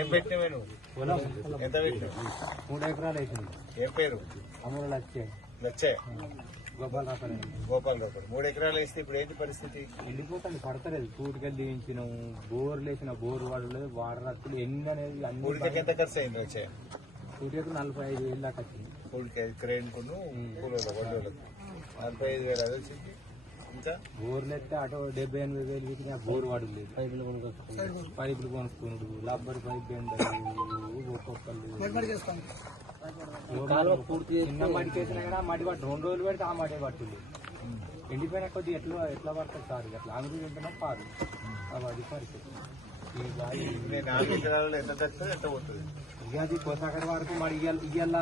ఏం పెట్టినవే నువ్వు? ఎంత పెట్టినావు? 3 ఎకరాలు అవుతుంది. ఏం పేరు? అమలు లచ్చే గోపాలరావు. 3 ఎకరాలు వేస్తే ఇప్పుడు ఏంటి పరిస్థితి? వెళ్ళిపోతాను, పడతలేదు. పూటికెళ్ళి దించినాం, బోర్లు వేసిన బోర్ వాడలేదు, వాటర్ రత్తులు ఎన్ని అనేది అన్ని. పూడికి ఎంత ఖర్చు అయింది? వచ్చే పూటికి 45,000 దాకా వచ్చింది. పూడికి క్రెయిన్ కును కూలోళ్ళ వడ్డోళ్ళకు 45,000 అది వచ్చింది. ఇంకా బోర్లు ఎత్తే అటు 78,000 వీటికి బోర్ వాడు లేదు. పైపులు కొనుక్కున్నాడు, రబ్బర్ పైప్ ఒక్కొక్కళ్ళు పూర్తి చిన్న మడికి వేసినా కానీ ఆ మడి పట్టు 2 రోజులు పెడితే ఆ మడే పట్టింది. ఎండిపోయిన కొద్ది ఎట్లా పడుతుంది సార్? అట్లా ఆంధ్ర తింటున్నా పాదు అది పరిస్థితి. ఈ గాలి 4 ఎకరాలలో ఎంత తగ్గుతుంది, ఎంత పోతుంది? ఇక అది కొసగడ వరకు మరి ఇవాళ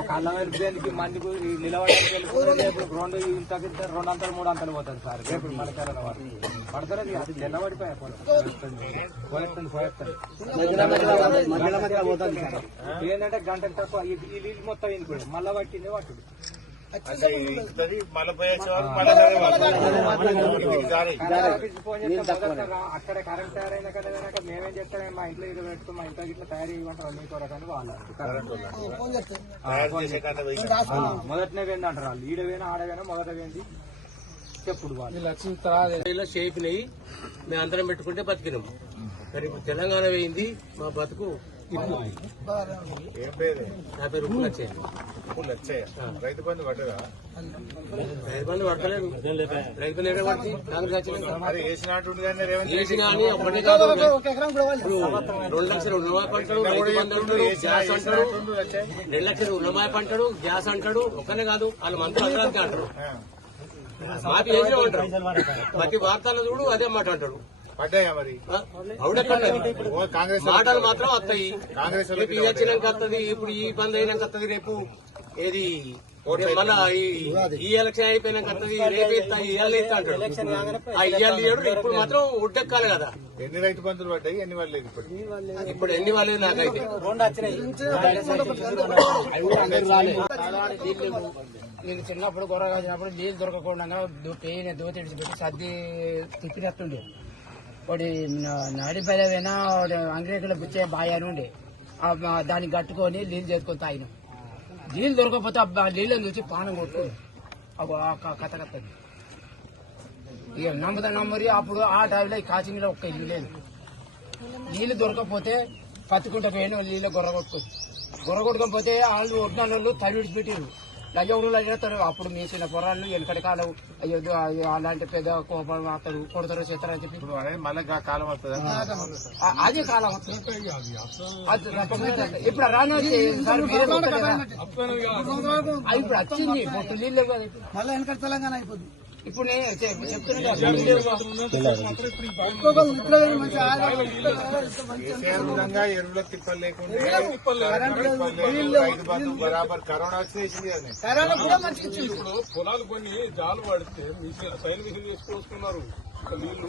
ఒక అల్లమైన పేరుకి మందికి నిలబడి గ్రౌండ్ ఇంత 2 అంతలు 3 అంతలు పోతుంది సార్. రేపు మడకాల వరకు పడతలేదు, అది తెల్లబడిపోయా ఏంటంటే గంట తక్కువ ఈ నీళ్ళు మొత్తం ఇంకోండి మళ్ళా పట్టింది పట్టుడు. అక్కడ కరెంట్ తయారైనా కదా మేమేం చెప్తాం, మా ఇంట్లో ఇది పెట్టుకో, మా ఇంట్లో ఇట్లా తయారు చేయమంటారు అన్ని కొరకని వాళ్ళు మొదటనే వేంది అంటారు వాళ్ళు. ఈడవేనా ఆడవేనా మొదట వేంది చెప్పుడు వాళ్ళు షేపునయి మేము అందరం పెట్టుకుంటే బతికినాము. కానీ ఇప్పుడు తెలంగాణ వేయింది, మా బతుకు ఇప్పుడు. ఏం పేరు? నా పేరు ఉప్పు లచ్చయ్య. రైతు బంధు పడ్డదా? రైతు బంధు పడతలేదు. రైతు బంధు ఎక్కడ పడుతుంది? కాంగ్రెస్ వేసినా అని ఒకటి కాదు. ఇప్పుడు 2 లక్షలు రుణమాఫీ అంటాడు, రైతు బంధు అంటాడు, గ్యాస్ అంటాడు, 2 లక్షలు రుణమాఫీ అంటాడు, గ్యాస్ అంటాడు. ఒక్కనే కాదు, వాళ్ళు మంత్రులు అందరికీ అంటారు. మాకు చేసిన అంటారు. ప్రతి వార్తల్లో చూడు అదే మాట అంటాడు. పడ్డాయా మరి? కాంగ్రెస్ మాటలు మాత్రం వస్తాయి. కాంగ్రెస్ వచ్చినాక వస్తుంది, ఇప్పుడు ఈ బంద్ అయినాక వస్తుంది, రేపు ఏది మళ్ళా ఈ ఎలక్షన్ అయిపోయినాక వస్తుంది, రేపు ఇవాళ ఇస్తా అంటాడు. ఆ ఇవాళ ఇయ్యాడు, ఇప్పుడు మాత్రం ఉడ్డెక్కాలి కదా. ఎన్ని రైతు బంధువులు పడ్డాయి, ఎన్ని వాళ్ళు ఇప్పుడు ఎన్ని వాళ్ళేది నాకైతే నేను చిన్నప్పుడు గొర్రె కాసినప్పుడు నీళ్ళు దొరకకుండా దోతి పెట్టి సర్ది తిప్పినట్టుండే. ఒకటి నడిపైన అంగ్రేకుల బుచ్చే బాయ్ అని ఉండే, దాన్ని కట్టుకొని నీళ్ళు చేసుకొని తాగినాం. నీళ్ళు దొరకకపోతే నీళ్ళని చూసి పానం కొట్టుకుంది. కథ కత్తది ఇక నమ్మరి. అప్పుడు ఆ టైంలో కాచినీలో ఒక్క ఇల్లు లేదు. నీళ్లు దొరకకపోతే పత్తుకుంట పోయిన నీళ్ళు గొర్ర కొట్టుకోకపోతే వాళ్ళు ఒడ్డిన వాళ్ళు తడి విడిచిపెట్టారు. లజవుడు అయినా అప్పుడు మీ చిన్న పొరాళ్ళు వెనకటి కాలం అయ్యో అలాంటి పెద్ద కోపం అతడు కొడతారు చేస్తారని చెప్పి మళ్ళీ కాలం వస్తుంది. అదే కాలం వస్తుంది. ఇప్పుడు రాను ఇప్పుడు వచ్చింది పొట్టు నీళ్ళు మళ్ళీ వెనకటి తెలంగాణ అయిపోతుంది. ఇప్పుడు నేను చెప్తున్నా ఎరువుల తిప్పలు లేకుండా బరాబర్ కరోనా వచ్చేసింది. కరోనా కూడా మంచిగా ఇచ్చింది. ఇప్పుడు పొలాలు కొన్ని జాలు పడితే సైన్ మిషన్ చేసుకొస్తున్నారు. నీళ్లు